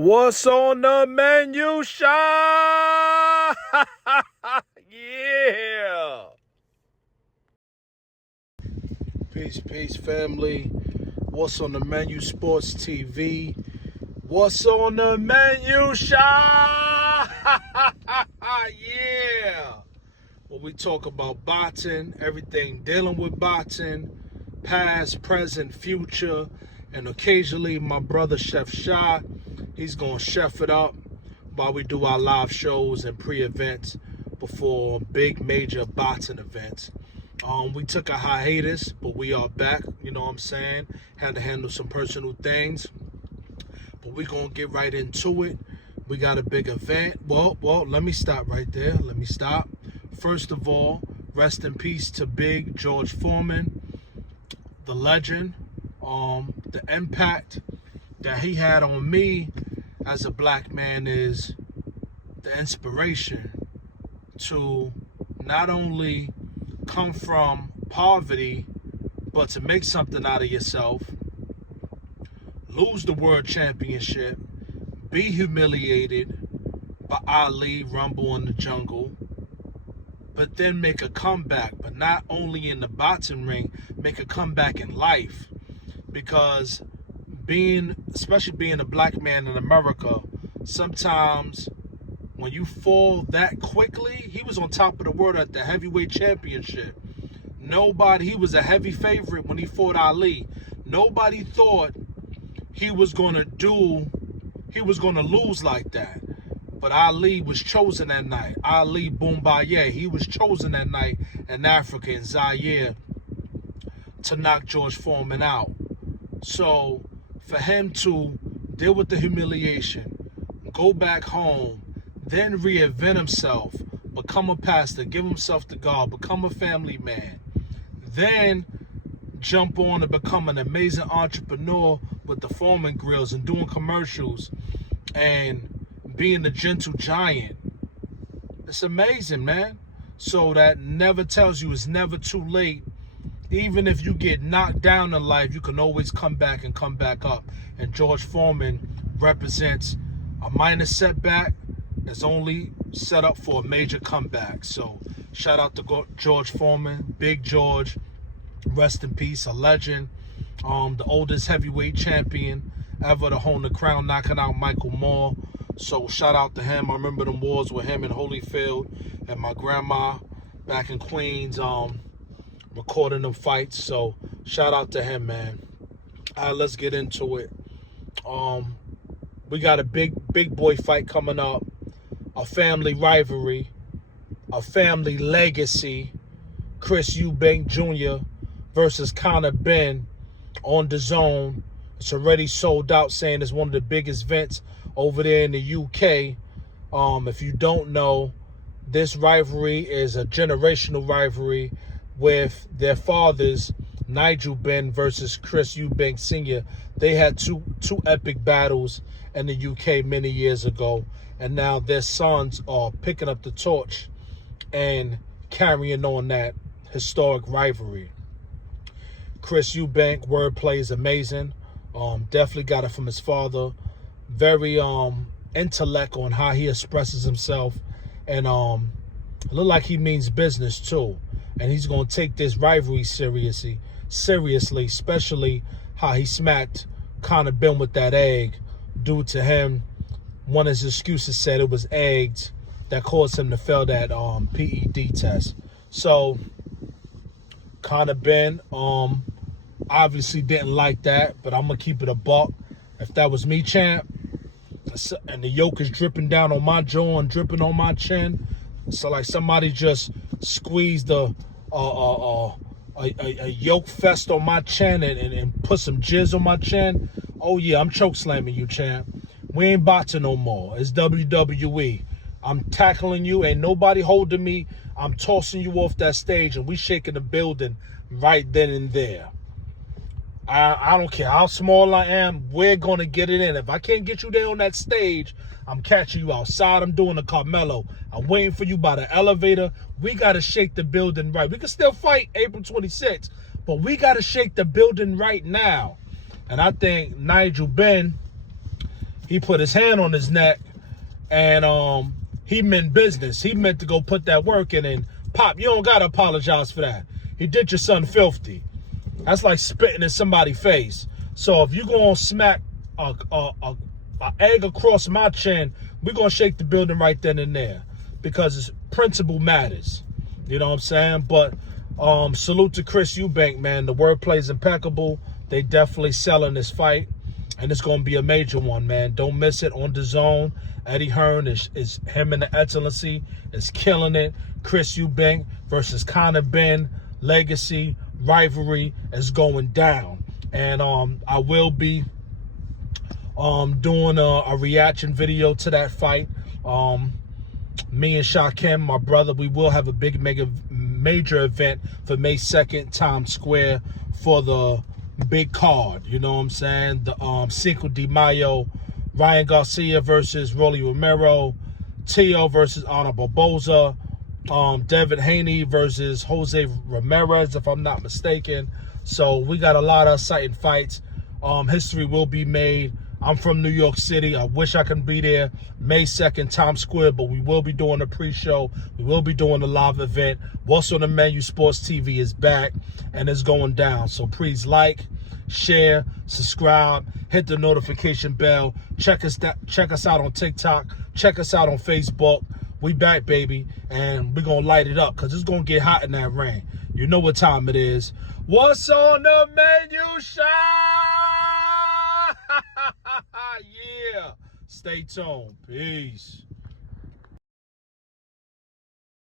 What's on the menu, Shy? Yeah. Peace, family. What's on the menu, Sports TV? What's on the menu, Shy? Yeah. When we talk about boxing, everything dealing with boxing, past, present, future, and occasionally my brother Chef Shy, he's going to chef it up while we do our live shows and pre-events before big major boxing events. We took a hiatus, but we are back, you know what I'm saying? Had to handle some personal things, but we're going to get right into it. We got a big event. Well, let me stop right there. Let me stop. First of all, rest in peace to Big George Foreman, the legend, the impact that he had on me as a black man is the inspiration to not only come from poverty, but to make something out of yourself, lose the world championship, be humiliated by Ali, Rumble in the Jungle, but then make a comeback, but not only in the boxing ring, make a comeback in life. Because especially being a black man in America, sometimes when you fall that quickly, he was on top of the world at the heavyweight championship. He was a heavy favorite when he fought Ali. Nobody thought he was going to lose like that. But Ali was chosen that night. Ali Boumbaye, he was chosen that night in Africa, in Zaire, to knock George Foreman out. So for him to deal with the humiliation, go back home, then reinvent himself, become a pastor, give himself to God, become a family man, then jump on and become an amazing entrepreneur with the Foreman grills and doing commercials and being a gentle giant. It's amazing, man. So that never tells you it's never too late. Even if you get knocked down in life, you can always come back and come back up. And George Foreman represents a minor setback that's only set up for a major comeback. So shout out to George Foreman, Big George, rest in peace, a legend, the oldest heavyweight champion ever to hold the crown, knocking out Michael Moore. So shout out to him. I remember them wars with him in Holyfield and my grandma back in Queens, recording them fights. So shout out to him, man. All right, let's get into it. We got a big boy fight coming up, a family rivalry, a family legacy. Chris Eubank Jr. versus Benn on the Zone. It's already sold out, saying it's one of the biggest events over there in the UK. If you don't know, this rivalry is a generational rivalry with their fathers, Nigel Benn versus Chris Eubank Sr. They had two epic battles in the UK many years ago, and now their sons are picking up the torch and carrying on that historic rivalry. Chris Eubank, wordplay is amazing. Definitely got it from his father. Very intellect on how he expresses himself, and look like he means business too. And he's gonna take this rivalry seriously, especially how he smacked Benn with that egg. Due to him, one of his excuses said it was eggs that caused him to fail that PED test. So Benn obviously didn't like that, but I'm gonna keep it a buck. If that was me, champ, and the yolk is dripping down on my jaw and dripping on my chin, so like somebody just squeezed a yolk fest on my chin and put some jizz on my chin, oh yeah, I'm choke slamming you, champ. We ain't boxing no more. It's WWE. I'm tackling you. Ain't nobody holding me. I'm tossing you off that stage, and we shaking the building right then and there. I don't care how small I am. We're going to get it in. If I can't get you there on that stage, I'm catching you outside. I'm doing a Carmelo. I'm waiting for you by the elevator. We got to shake the building right. We can still fight April 26th, but we got to shake the building right now. And I think Nigel Benn, he put his hand on his neck, and he meant business. He meant to go put that work in. And Pop, you don't gotta apologize for that. He did your son filthy. That's like spitting in somebody's face. So if you gonna smack a egg across my chin, we're gonna shake the building right then and there, because it's principle matters. You know what I'm saying? But salute to Chris Eubank, man. The wordplay is impeccable. They definitely selling this fight, and it's gonna be a major one, man. Don't miss it on DAZN. Eddie Hearn is him and the Excellency is killing it. Chris Eubank versus Benn. Legacy rivalry is going down, and I will be doing a reaction video to that fight. Me and Shakim, my brother, we will have a big major event for May 2nd, Times Square, for the big card. You know what I'm saying? The Cinco de Mayo, Ryan Garcia versus Rolly Romero, Tio versus Ana Barboza, Devin Haney versus Jose Ramirez, if I'm not mistaken. So we got a lot of exciting fights. History will be made. I'm from New York City. I wish I could be there May 2nd, Times Square, but we will be doing a pre-show. We will be doing a live event. What's on the Menu Sports TV is back, and it's going down. So please like, share, subscribe, hit the notification bell. Check us out on TikTok. Check us out on Facebook. We back, baby, and we're going to light it up, because it's going to get hot in that ring. You know what time it is. What's on the menu, Shy? Yeah. Stay tuned. Peace.